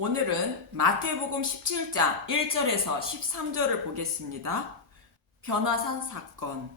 오늘은 마태복음 17장 1절에서 13절을 보겠습니다. 변화산 사건.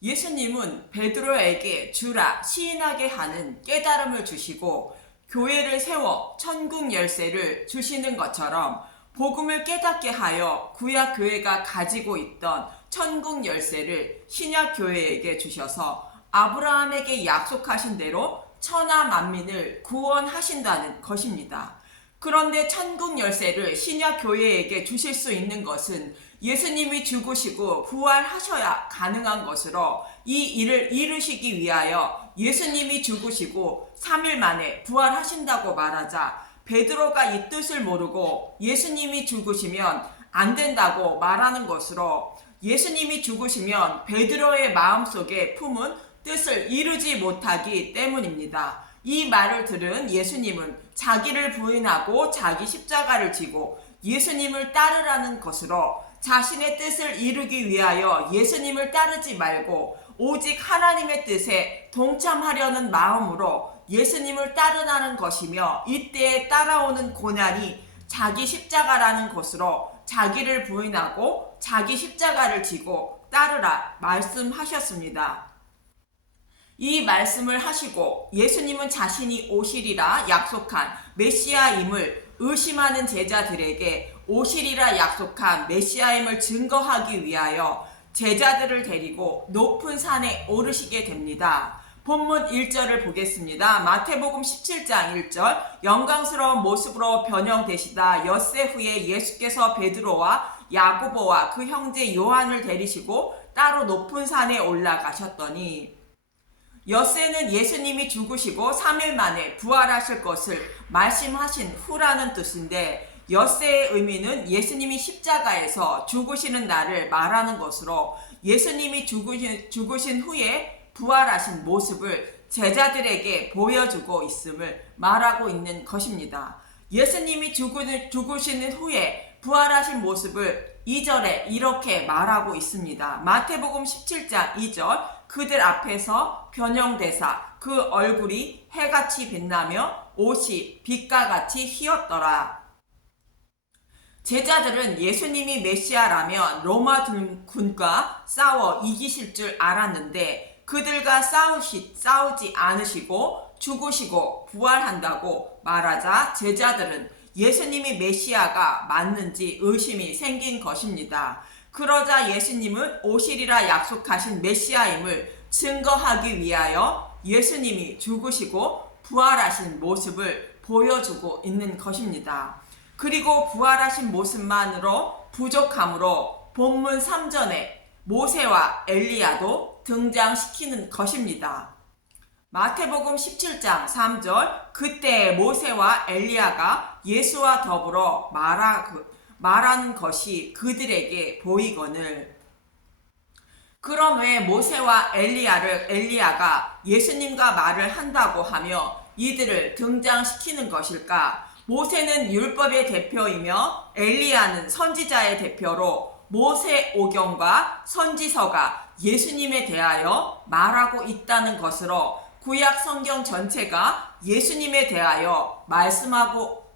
예수님은 베드로에게 주라 시인하게 하는 깨달음을 주시고 교회를 세워 천국 열쇠를 주시는 것처럼 복음을 깨닫게 하여 구약 교회가 가지고 있던 천국 열쇠를 신약 교회에게 주셔서 아브라함에게 약속하신 대로 천하 만민을 구원하신다는 것입니다. 그런데 천국 열쇠를 신약 교회에게 주실 수 있는 것은 예수님이 죽으시고 부활하셔야 가능한 것으로 이 일을 이루시기 위하여 예수님이 죽으시고 3일 만에 부활하신다고 말하자 베드로가 이 뜻을 모르고 예수님이 죽으시면 안 된다고 말하는 것으로 예수님이 죽으시면 베드로의 마음속에 품은 뜻을 이루지 못하기 때문입니다. 이 말을 들은 예수님은 자기를 부인하고 자기 십자가를 지고 예수님을 따르라는 것으로 자신의 뜻을 이루기 위하여 예수님을 따르지 말고 오직 하나님의 뜻에 동참하려는 마음으로 예수님을 따르라는 것이며 이때에 따라오는 고난이 자기 십자가라는 것으로 자기를 부인하고 자기 십자가를 지고 따르라 말씀하셨습니다. 이 말씀을 하시고 예수님은 자신이 오시리라 약속한 메시아임을 의심하는 제자들에게 오시리라 약속한 메시아임을 증거하기 위하여 제자들을 데리고 높은 산에 오르시게 됩니다. 본문 1절을 보겠습니다. 마태복음 17장 1절. 영광스러운 모습으로 변형되시다 엿새 후에 예수께서 베드로와 야고보와 그 형제 요한을 데리시고 따로 높은 산에 올라가셨더니 엿새는 예수님이 죽으시고 3일 만에 부활하실 것을 말씀하신 후라는 뜻인데 엿새의 의미는 예수님이 십자가에서 죽으시는 날을 말하는 것으로 예수님이 죽으신 후에 부활하신 모습을 제자들에게 보여주고 있음을 말하고 있는 것입니다. 예수님이 죽으시는 후에 부활하신 모습을 2절에 이렇게 말하고 있습니다. 마태복음 17장 2절. 그들 앞에서 변형되사 그 얼굴이 해같이 빛나며 옷이 빛과 같이 휘었더라. 제자들은 예수님이 메시아라면 로마 군과 싸워 이기실 줄 알았는데 그들과 싸우지 않으시고 죽으시고 부활한다고 말하자 제자들은 예수님이 메시아가 맞는지 의심이 생긴 것입니다. 그러자 예수님은 오시리라 약속하신 메시아임을 증거하기 위하여 예수님이 죽으시고 부활하신 모습을 보여주고 있는 것입니다. 그리고 부활하신 모습만으로 부족하므로 본문 3절에 모세와 엘리야도 등장시키는 것입니다. 마태복음 17장 3절. 그때 모세와 엘리야가 예수와 더불어 말하는 것이 그들에게 보이거늘. 그럼 왜 모세와 엘리야가 예수님과 말을 한다고 하며 이들을 등장시키는 것일까? 모세는 율법의 대표이며 엘리야는 선지자의 대표로 모세 오경과 선지서가 예수님에 대하여 말하고 있다는 것으로 구약 성경 전체가 예수님에 대하여 말씀하고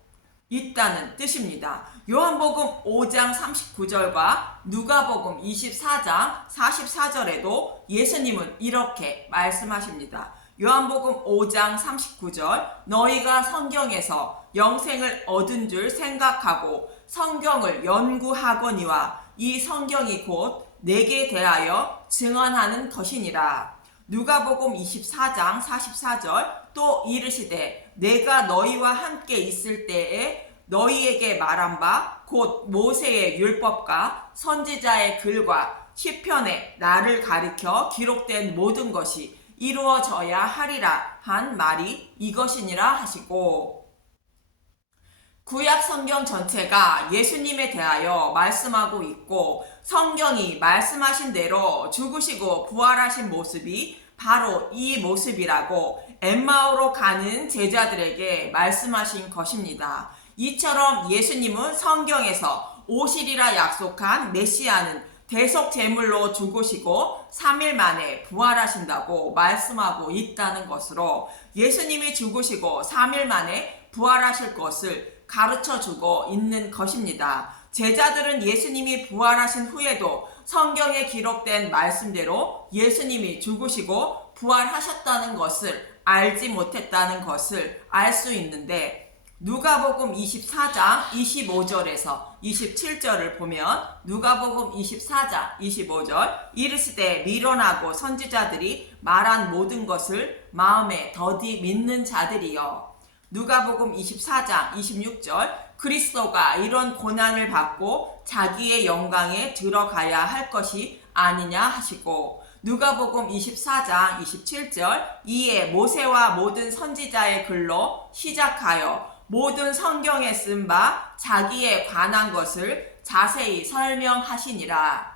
있다는 뜻입니다. 요한복음 5장 39절과 누가복음 24장 44절에도 예수님은 이렇게 말씀하십니다. 요한복음 5장 39절. 너희가 성경에서 영생을 얻은 줄 생각하고 성경을 연구하거니와 이 성경이 곧 내게 대하여 증언하는 것이니라. 누가복음 24장 44절. 또 이르시되 내가 너희와 함께 있을 때에 너희에게 말한 바 곧 모세의 율법과 선지자의 글과 시편에 나를 가리켜 기록된 모든 것이 이루어져야 하리라 한 말이 이것이니라 하시고, 구약 성경 전체가 예수님에 대하여 말씀하고 있고 성경이 말씀하신 대로 죽으시고 부활하신 모습이 바로 이 모습이라고 엠마오로 가는 제자들에게 말씀하신 것입니다. 이처럼 예수님은 성경에서 오시리라 약속한 메시아는 대속 제물로 죽으시고 3일 만에 부활하신다고 말씀하고 있다는 것으로 예수님이 죽으시고 3일 만에 부활하실 것을 가르쳐 주고 있는 것입니다. 제자들은 예수님이 부활하신 후에도 성경에 기록된 말씀대로 예수님이 죽으시고 부활하셨다는 것을 알지 못했다는 것을 알 수 있는데, 누가복음 24장 25절에서 27절을 보면 누가복음 24장 25절 이르시되 미련하고 선지자들이 말한 모든 것을 마음에 더디 믿는 자들이여. 누가복음 24장 26절 그리스도가 이런 고난을 받고 자기의 영광에 들어가야 할 것이 아니냐 하시고, 누가복음 24장 27절 이에 모세와 모든 선지자의 글로 시작하여 모든 성경에 쓴 바 자기에 관한 것을 자세히 설명하시니라.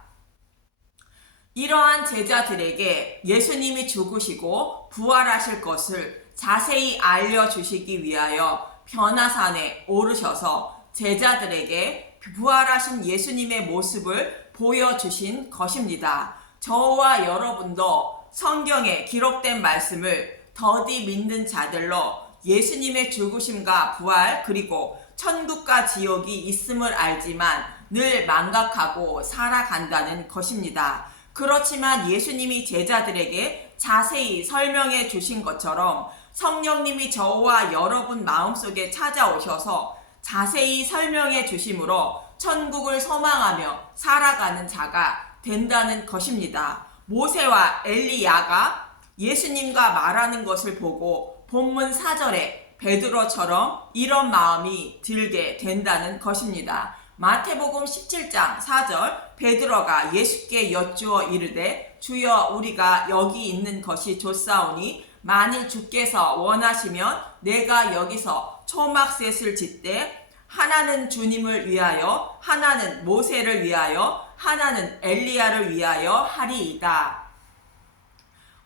이러한 제자들에게 예수님이 죽으시고 부활하실 것을 자세히 알려주시기 위하여 변화산에 오르셔서 제자들에게 부활하신 예수님의 모습을 보여주신 것입니다. 저와 여러분도 성경에 기록된 말씀을 더디 믿는 자들로 예수님의 죽으심과 부활 그리고 천국과 지옥이 있음을 알지만 늘 망각하고 살아간다는 것입니다. 그렇지만 예수님이 제자들에게 자세히 설명해 주신 것처럼 성령님이 저와 여러분 마음속에 찾아오셔서 자세히 설명해 주심으로 천국을 소망하며 살아가는 자가 된다는 것입니다. 모세와 엘리야가 예수님과 말하는 것을 보고 본문 4절에 베드로처럼 이런 마음이 들게 된다는 것입니다. 마태복음 17장 4절 베드로가 예수께 여쭈어 이르되 주여 우리가 여기 있는 것이 좋사오니 만일 주께서 원하시면 내가 여기서 초막셋을 짓되 하나는 주님을 위하여 하나는 모세를 위하여 하나는 엘리야를 위하여 하리이다.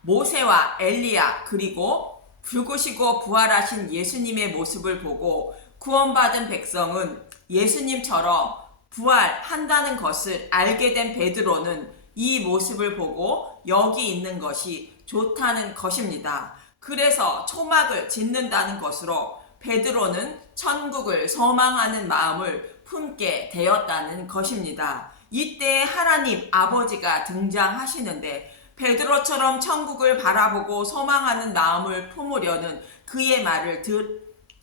모세와 엘리야 그리고 죽으시고 부활하신 예수님의 모습을 보고 구원받은 백성은 예수님처럼 부활한다는 것을 알게 된 베드로는 이 모습을 보고 여기 있는 것이 좋다는 것입니다. 그래서 초막을 짓는다는 것으로 베드로는 천국을 소망하는 마음을 품게 되었다는 것입니다. 이때 하나님 아버지가 등장하시는데 베드로처럼 천국을 바라보고 소망하는 마음을 품으려는 그의 말을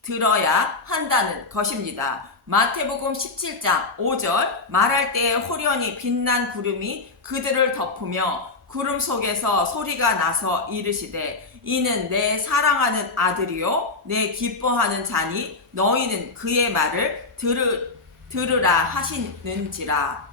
들어야 한다는 것입니다. 마태복음 17장 5절 말할 때에 호련히 빛난 구름이 그들을 덮으며 구름 속에서 소리가 나서 이르시되 이는 내 사랑하는 아들이요 내 기뻐하는 자니 너희는 그의 말을 들으라 하시는지라.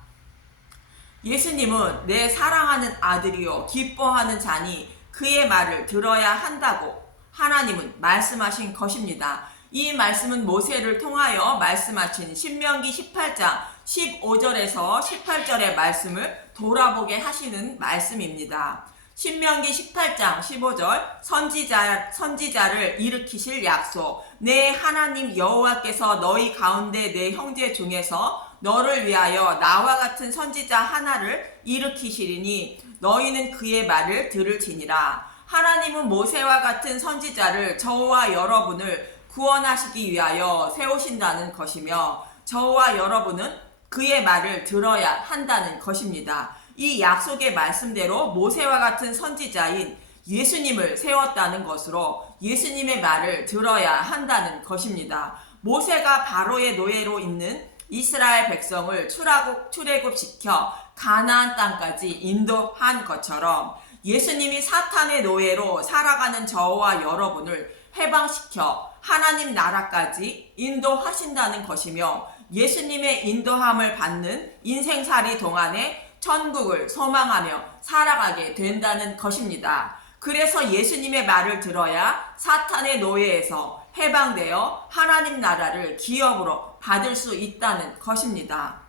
예수님은 내 사랑하는 아들이요 기뻐하는 자니 그의 말을 들어야 한다고 하나님은 말씀하신 것입니다. 이 말씀은 모세를 통하여 말씀하신 신명기 18장 15절에서 18절의 말씀을 돌아보게 하시는 말씀입니다. 신명기 18장 15절 선지자를 일으키실 약속 내 하나님 여호와께서 너희 가운데 내 형제 중에서 너를 위하여 나와 같은 선지자 하나를 일으키시리니 너희는 그의 말을 들을지니라. 하나님은 모세와 같은 선지자를 저와 여러분을 구원하시기 위하여 세우신다는 것이며 저와 여러분은 그의 말을 들어야 한다는 것입니다. 이 약속의 말씀대로 모세와 같은 선지자인 예수님을 세웠다는 것으로 예수님의 말을 들어야 한다는 것입니다. 모세가 바로의 노예로 있는 이스라엘 백성을 출애굽시켜 가나안 땅까지 인도한 것처럼 예수님이 사탄의 노예로 살아가는 저와 여러분을 해방시켜 하나님 나라까지 인도하신다는 것이며 예수님의 인도함을 받는 인생살이 동안에 천국을 소망하며 살아가게 된다는 것입니다. 그래서 예수님의 말을 들어야 사탄의 노예에서 해방되어 하나님 나라를 기업으로 받을 수 있다는 것입니다.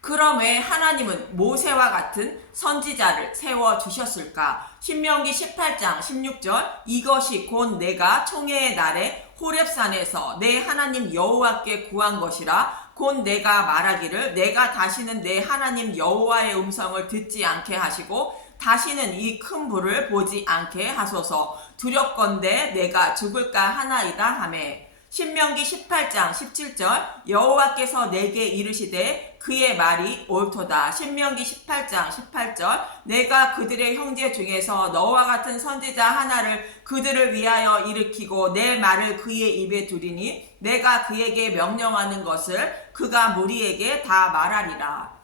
그럼 왜 하나님은 모세와 같은 선지자를 세워주셨을까? 신명기 18장 16절 이것이 곧 내가 총회의 날에 호렙산에서 내 하나님 여호와께 구한 것이라 곧 내가 말하기를 내가 다시는 내 하나님 여호와의 음성을 듣지 않게 하시고 다시는 이 큰 불을 보지 않게 하소서 두렵건대 내가 죽을까 하나이다 하매 신명기 18장 17절 여호와께서 내게 이르시되 그의 말이 옳도다. 신명기 18장 18절 내가 그들의 형제 중에서 너와 같은 선지자 하나를 그들을 위하여 일으키고 내 말을 그의 입에 두리니 내가 그에게 명령하는 것을 그가 무리에게 다 말하리라.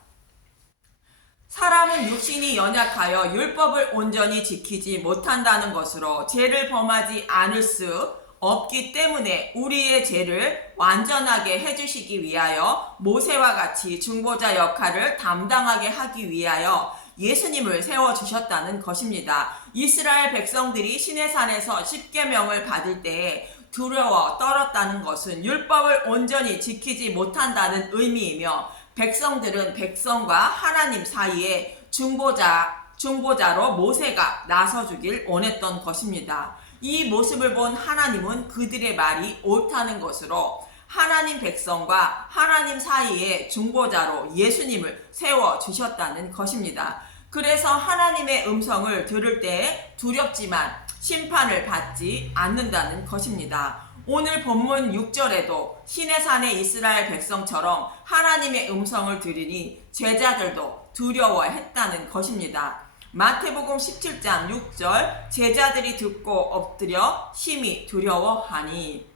사람은 육신이 연약하여 율법을 온전히 지키지 못한다는 것으로 죄를 범하지 않을 수 없기 때문에 우리의 죄를 완전하게 해주시기 위하여 모세와 같이 중보자 역할을 담당하게 하기 위하여 예수님을 세워주셨다는 것입니다. 이스라엘 백성들이 시내산에서 십계명을 받을 때에 두려워 떨었다는 것은 율법을 온전히 지키지 못한다는 의미이며 백성들은 백성과 하나님 사이에 중보자로 모세가 나서주길 원했던 것입니다. 이 모습을 본 하나님은 그들의 말이 옳다는 것으로 하나님 백성과 하나님 사이에 중보자로 예수님을 세워주셨다는 것입니다. 그래서 하나님의 음성을 들을 때 두렵지만 심판을 받지 않는다는 것입니다. 오늘 본문 6절에도 시내산의 이스라엘 백성처럼 하나님의 음성을 들으니 제자들도 두려워했다는 것입니다. 마태복음 17장 6절 제자들이 듣고 엎드려 심히 두려워하니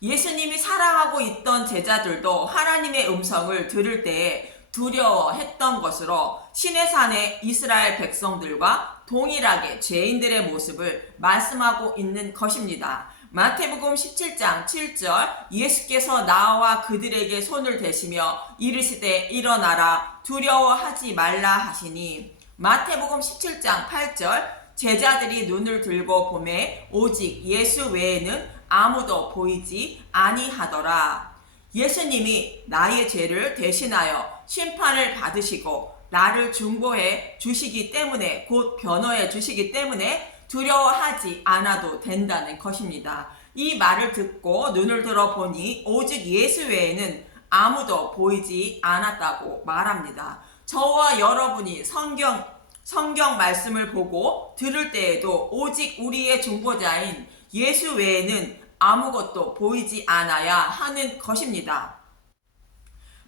예수님이 사랑하고 있던 제자들도 하나님의 음성을 들을 때에 두려워했던 것으로 시내산의 이스라엘 백성들과 동일하게 죄인들의 모습을 말씀하고 있는 것입니다. 마태복음 17장 7절 예수께서 나와 그들에게 손을 대시며 이르시되 일어나라 두려워하지 말라 하시니 마태복음 17장 8절 제자들이 눈을 들고 보매 오직 예수 외에는 아무도 보이지 아니하더라. 예수님이 나의 죄를 대신하여 심판을 받으시고 나를 중보해 주시기 때문에 곧 변호해 주시기 때문에 두려워하지 않아도 된다는 것입니다. 이 말을 듣고 눈을 들어 보니 오직 예수 외에는 아무도 보이지 않았다고 말합니다. 저와 여러분이 성경 말씀을 보고 들을 때에도 오직 우리의 중보자인 예수 외에는 아무것도 보이지 않아야 하는 것입니다.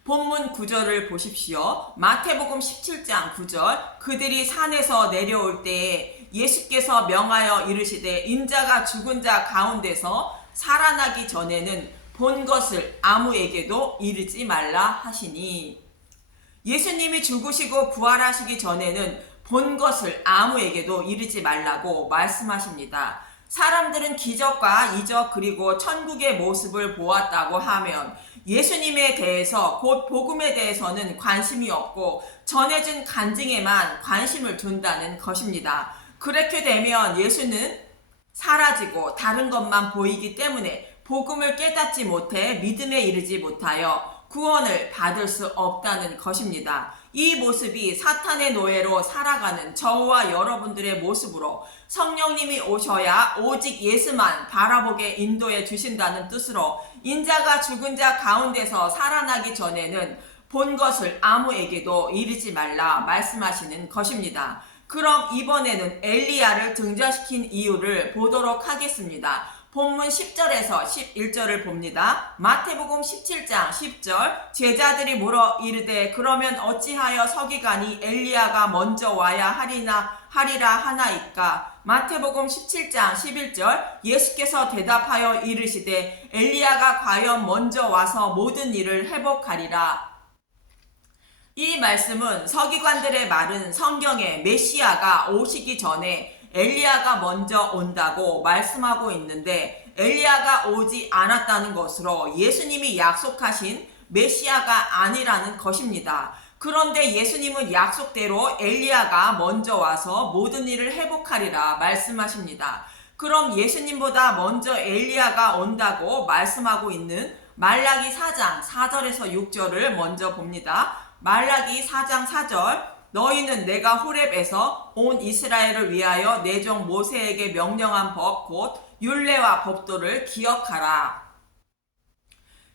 본문 9절을 보십시오. 마태복음 17장 9절 그들이 산에서 내려올 때에 예수께서 명하여 이르시되 인자가 죽은 자 가운데서 살아나기 전에는 본 것을 아무에게도 이르지 말라 하시니 예수님이 죽으시고 부활하시기 전에는 본 것을 아무에게도 이르지 말라고 말씀하십니다. 사람들은 기적과 이적 그리고 천국의 모습을 보았다고 하면 예수님에 대해서 곧 복음에 대해서는 관심이 없고 전해진 간증에만 관심을 둔다는 것입니다. 그렇게 되면 예수는 사라지고 다른 것만 보이기 때문에 복음을 깨닫지 못해 믿음에 이르지 못하여 구원을 받을 수 없다는 것입니다. 이 모습이 사탄의 노예로 살아가는 저와 여러분들의 모습으로 성령님이 오셔야 오직 예수만 바라보게 인도해 주신다는 뜻으로 인자가 죽은 자 가운데서 살아나기 전에는 본 것을 아무에게도 이르지 말라 말씀하시는 것입니다. 그럼 이번에는 엘리야를 등장시킨 이유를 보도록 하겠습니다. 본문 10절에서 11절을 봅니다. 마태복음 17장 10절 제자들이 물어 이르되 그러면 어찌하여 서기관이 엘리야가 먼저 와야 하리라 하나이까. 마태복음 17장 11절 예수께서 대답하여 이르시되 엘리야가 과연 먼저 와서 모든 일을 회복하리라. 이 말씀은 서기관들의 말은 성경에 메시아가 오시기 전에 엘리야가 먼저 온다고 말씀하고 있는데 엘리야가 오지 않았다는 것으로 예수님이 약속하신 메시아가 아니라는 것입니다. 그런데 예수님은 약속대로 엘리야가 먼저 와서 모든 일을 회복하리라 말씀하십니다. 그럼 예수님보다 먼저 엘리야가 온다고 말씀하고 있는 말라기 4장 4절에서 6절을 먼저 봅니다. 말라기 4장 4절 너희는 내가 호렙에서 온 이스라엘을 위하여 내 종 모세에게 명령한 법 곧 율례와 법도를 기억하라.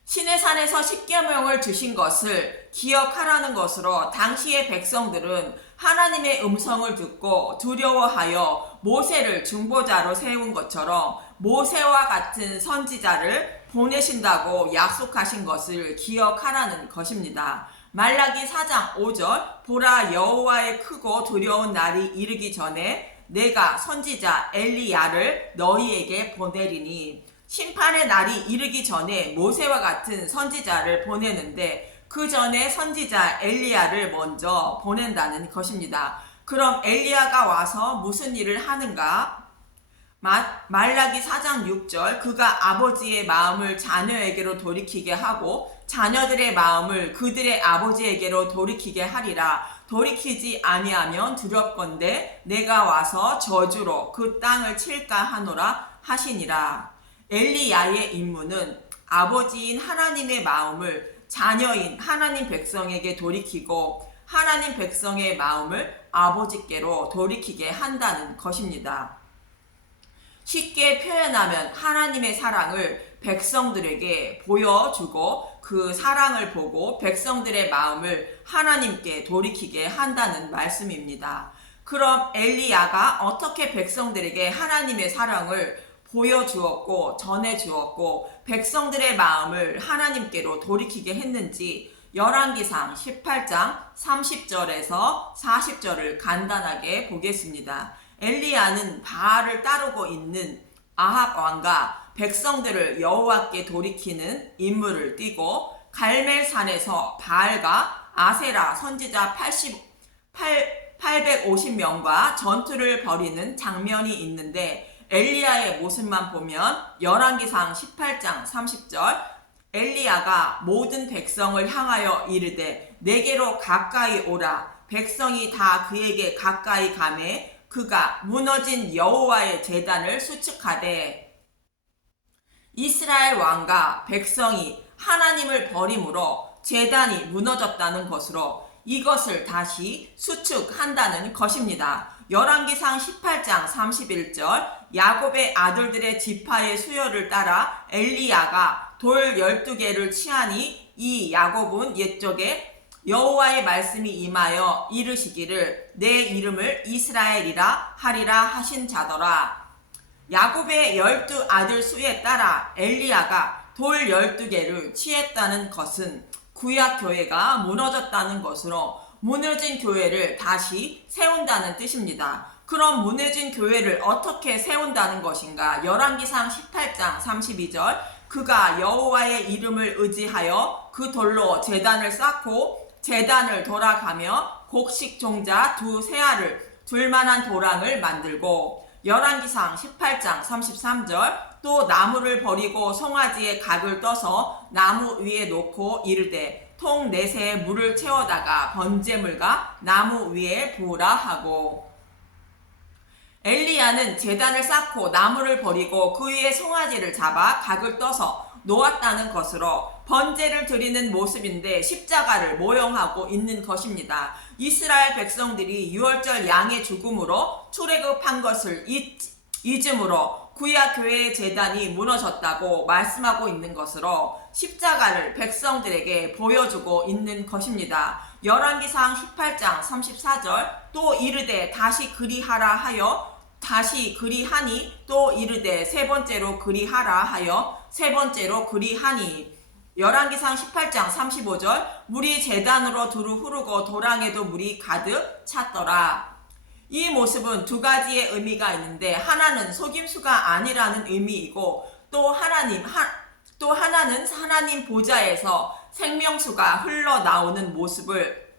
시내산에서 십계명을 주신 것을 기억하라는 것으로 당시의 백성들은 하나님의 음성을 듣고 두려워하여 모세를 중보자로 세운 것처럼 모세와 같은 선지자를 보내신다고 약속하신 것을 기억하라는 것입니다. 말라기 4장 5절 보라 여호와의 크고 두려운 날이 이르기 전에 내가 선지자 엘리야를 너희에게 보내리니 심판의 날이 이르기 전에 모세와 같은 선지자를 보내는데 그 전에 선지자 엘리야를 먼저 보낸다는 것입니다. 그럼 엘리야가 와서 무슨 일을 하는가? 말라기 4장 6절 그가 아버지의 마음을 자녀에게로 돌이키게 하고 자녀들의 마음을 그들의 아버지에게로 돌이키게 하리라. 돌이키지 아니하면 두렵건대 내가 와서 저주로 그 땅을 칠까 하노라 하시니라. 엘리야의 임무는 아버지인 하나님의 마음을 자녀인 하나님 백성에게 돌이키고 하나님 백성의 마음을 아버지께로 돌이키게 한다는 것입니다. 쉽게 표현하면 하나님의 사랑을 백성들에게 보여주고 그 사랑을 보고 백성들의 마음을 하나님께 돌이키게 한다는 말씀입니다. 그럼 엘리야가 어떻게 백성들에게 하나님의 사랑을 보여주었고 전해주었고 백성들의 마음을 하나님께로 돌이키게 했는지 열왕기상 18장 30절에서 40절을 간단하게 보겠습니다. 엘리야는 바알을 따르고 있는 아합 왕과 백성들을 여호와께 돌이키는 임무를 띠고 갈멜산에서 바알과 아세라 선지자 850명과 전투를 벌이는 장면이 있는데 엘리야의 모습만 보면 열왕기상 18장 30절 엘리야가 모든 백성을 향하여 이르되 내게로 가까이 오라 백성이 다 그에게 가까이 가매 그가 무너진 여호와의 제단을 수축하되 이스라엘 왕과 백성이 하나님을 버림으로 제단이 무너졌다는 것으로 이것을 다시 수축한다는 것입니다. 열왕기상 18장 31절 야곱의 아들들의 지파의 수요를 따라 엘리야가 돌 12개를 치하니 이 야곱은 옛적에 여호와의 말씀이 임하여 이르시기를 내 이름을 이스라엘이라 하리라 하신 자더라. 야곱의 12 아들 수에 따라 엘리야가 돌 12개를 취했다는 것은 구약 교회가 무너졌다는 것으로 무너진 교회를 다시 세운다는 뜻입니다. 그럼 무너진 교회를 어떻게 세운다는 것인가? 열왕기상 18장 32절 그가 여호와의 이름을 의지하여 그 돌로 제단을 쌓고 제단을 돌아가며 곡식 종자 두 세알을 둘만한 도랑을 만들고 열왕기상 18장 33절 또 나무를 버리고 송아지의 각을 떠서 나무 위에 놓고 이르되 통 넷에 물을 채워다가 번제물과 나무 위에 부으라 하고 엘리야는 제단을 쌓고 나무를 버리고 그 위에 송아지를 잡아 각을 떠서 놓았다는 것으로 번제를 드리는 모습인데 십자가를 모형하고 있는 것입니다. 이스라엘 백성들이 유월절 양의 죽음으로 출애굽한 것을 잊음으로 구약 교회의 제단이 무너졌다고 말씀하고 있는 것으로 십자가를 백성들에게 보여주고 있는 것입니다. 열왕기상 18장 34절 또 이르되 다시 그리하라 하여 다시 그리하니 또 이르되 세 번째로 그리하라 하여 세 번째로 그리하니 열왕기상 18장 35절 물이 제단으로 두루 흐르고 도랑에도 물이 가득 찼더라. 이 모습은 두 가지의 의미가 있는데 하나는 속임수가 아니라는 의미이고 또 하나는 하나님 보좌에서 생명수가 흘러나오는 모습을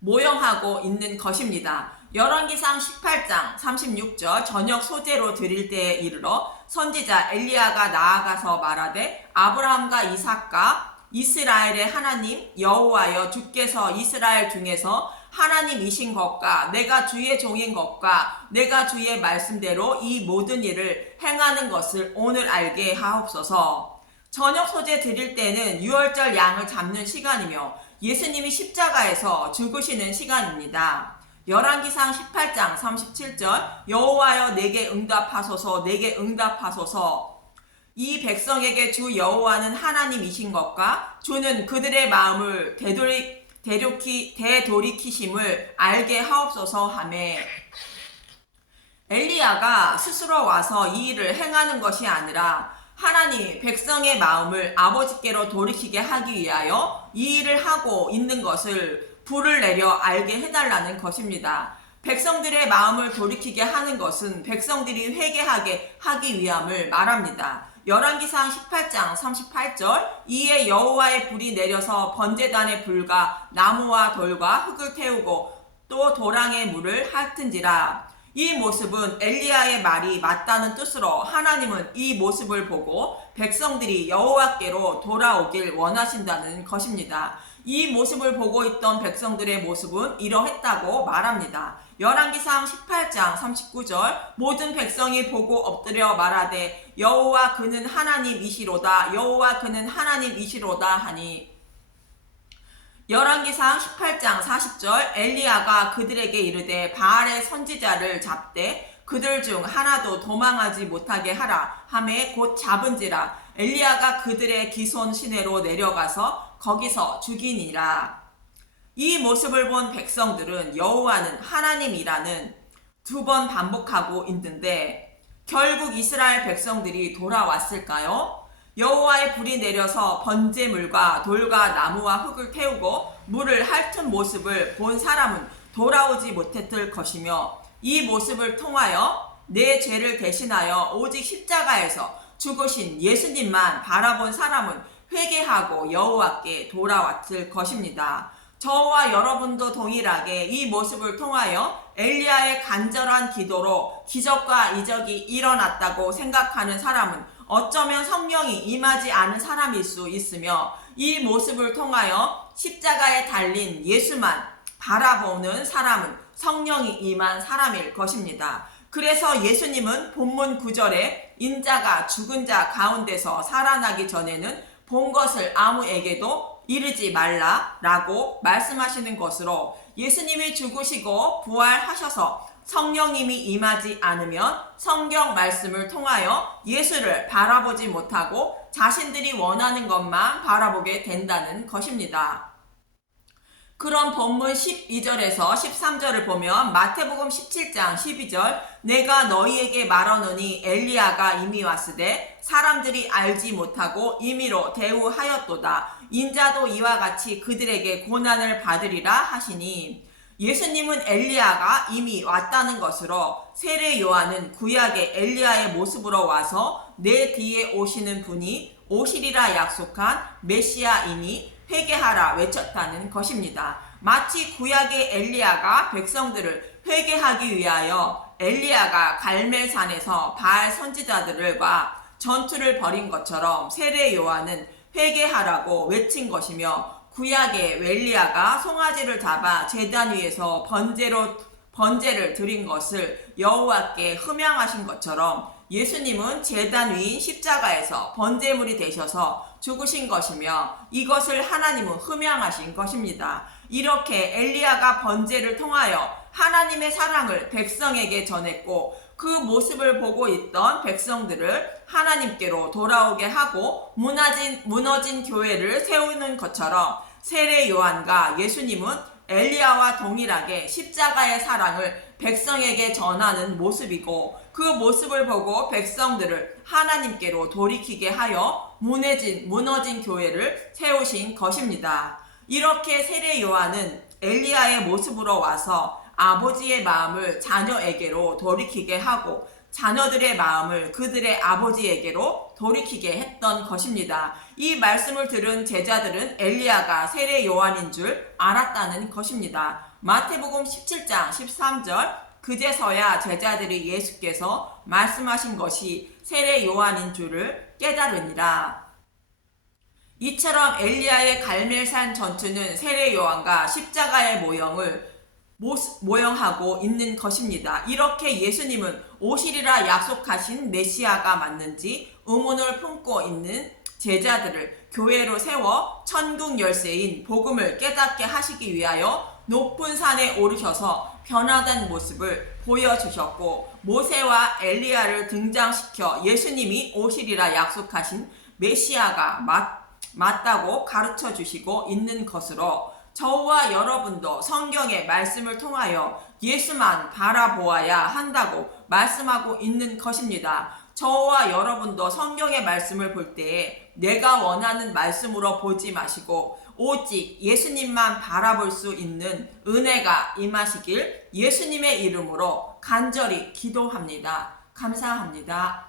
모형하고 있는 것입니다. 열왕기상 18장 36절 저녁 소제로 드릴 때에 이르러 선지자 엘리야가 나아가서 말하되 아브라함과 이삭과 이스라엘의 하나님 여호와여 주께서 이스라엘 중에서 하나님이신 것과 내가 주의 종인 것과 내가 주의 말씀대로 이 모든 일을 행하는 것을 오늘 알게 하옵소서. 저녁 소제 드릴 때는 유월절 양을 잡는 시간이며 예수님이 십자가에서 죽으시는 시간입니다. 열왕기상 18장 37절 여호와여 내게 응답하소서 내게 응답하소서. 이 백성에게 주 여호와는 하나님이신 것과 주는 그들의 마음을 되돌이키심을 알게 하옵소서 하매 엘리야가 스스로 와서 이 일을 행하는 것이 아니라 하나님이 백성의 마음을 아버지께로 돌이키게 하기 위하여 이 일을 하고 있는 것을 불을 내려 알게 해달라는 것입니다. 백성들의 마음을 돌이키게 하는 것은 백성들이 회개하게 하기 위함을 말합니다. 열왕기상 18장 38절 이에 여호와의 불이 내려서 번제단의 불과 나무와 돌과 흙을 태우고 또 도랑의 물을 핥은지라. 이 모습은 엘리야의 말이 맞다는 뜻으로 하나님은 이 모습을 보고 백성들이 여호와께로 돌아오길 원하신다는 것입니다. 이 모습을 보고 있던 백성들의 모습은 이러했다고 말합니다. 열왕기상 18장 39절 모든 백성이 보고 엎드려 말하되 여호와 그는 하나님이시로다 여호와 그는 하나님이시로다 하니. 열왕기상 18장 40절 엘리야가 그들에게 이르되 바알의 선지자를 잡되 그들 중 하나도 도망하지 못하게 하라 하매 곧 잡은지라. 엘리야가 그들의 기손 시내로 내려가서 거기서 죽이니라. 이 모습을 본 백성들은 여호와는 하나님이라는 두 번 반복하고 있는데 결국 이스라엘 백성들이 돌아왔을까요? 여호와의 불이 내려서 번제물과 돌과 나무와 흙을 태우고 물을 핥은 모습을 본 사람은 돌아오지 못했을 것이며 이 모습을 통하여 내 죄를 대신하여 오직 십자가에서 죽으신 예수님만 바라본 사람은 회개하고 여호와께 돌아왔을 것입니다. 저와 여러분도 동일하게 이 모습을 통하여 엘리야의 간절한 기도로 기적과 이적이 일어났다고 생각하는 사람은 어쩌면 성령이 임하지 않은 사람일 수 있으며 이 모습을 통하여 십자가에 달린 예수만 바라보는 사람은 성령이 임한 사람일 것입니다. 그래서 예수님은 본문 9절에 인자가 죽은 자 가운데서 살아나기 전에는 본 것을 아무에게도 이르지 말라라고 말씀하시는 것으로 예수님이 죽으시고 부활하셔서 성령님이 임하지 않으면 성경 말씀을 통하여 예수를 바라보지 못하고 자신들이 원하는 것만 바라보게 된다는 것입니다. 그럼 본문 12절에서 13절을 보면 마태복음 17장 12절 내가 너희에게 말하노니 엘리야가 이미 왔으되 사람들이 알지 못하고 임의로 대우하였도다. 인자도 이와 같이 그들에게 고난을 받으리라 하시니. 예수님은 엘리야가 이미 왔다는 것으로 세례 요한은 구약의 엘리야의 모습으로 와서 내 뒤에 오시는 분이 오시리라 약속한 메시아이니 회개하라 외쳤다는 것입니다. 마치 구약의 엘리야가 백성들을 회개하기 위하여 엘리야가 갈멜산에서 바알 선지자들과 전투를 벌인 것처럼 세례 요한은 회개하라고 외친 것이며 구약의 엘리야가 송아지를 잡아 제단 위에서 번제를 드린 것을 여호와께 흠양하신 것처럼 예수님은 제단 위인 십자가에서 번제물이 되셔서 죽으신 것이며 이것을 하나님은 흠양하신 것입니다. 이렇게 엘리야가 번제를 통하여 하나님의 사랑을 백성에게 전했고 그 모습을 보고 있던 백성들을 하나님께로 돌아오게 하고 무너진 교회를 세우는 것처럼 세례 요한과 예수님은 엘리야와 동일하게 십자가의 사랑을 백성에게 전하는 모습이고 그 모습을 보고 백성들을 하나님께로 돌이키게 하여 무너진 교회를 세우신 것입니다. 이렇게 세례 요한은 엘리야의 모습으로 와서 아버지의 마음을 자녀에게로 돌이키게 하고 자녀들의 마음을 그들의 아버지에게로 돌이키게 했던 것입니다. 이 말씀을 들은 제자들은 엘리야가 세례 요한인 줄 알았다는 것입니다. 마태복음 17장 13절 그제서야 제자들이 예수께서 말씀하신 것이 세례 요한인 줄을 깨달으니라. 이처럼 엘리야의 갈멜산 전투는 세례 요한과 십자가의 모형하고 있는 것입니다. 이렇게 예수님은 오시리라 약속하신 메시아가 맞는지 의문을 품고 있는 제자들을 교회로 세워 천국 열쇠인 복음을 깨닫게 하시기 위하여 높은 산에 오르셔서 변화된 모습을 보여주셨고 모세와 엘리야를 등장시켜 예수님이 오시리라 약속하신 메시아가 맞다고 가르쳐 주시고 있는 것으로 저와 여러분도 성경의 말씀을 통하여 예수만 바라보아야 한다고 말씀하고 있는 것입니다. 저와 여러분도 성경의 말씀을 볼 때 내가 원하는 말씀으로 보지 마시고 오직 예수님만 바라볼 수 있는 은혜가 임하시길 예수님의 이름으로 간절히 기도합니다. 감사합니다.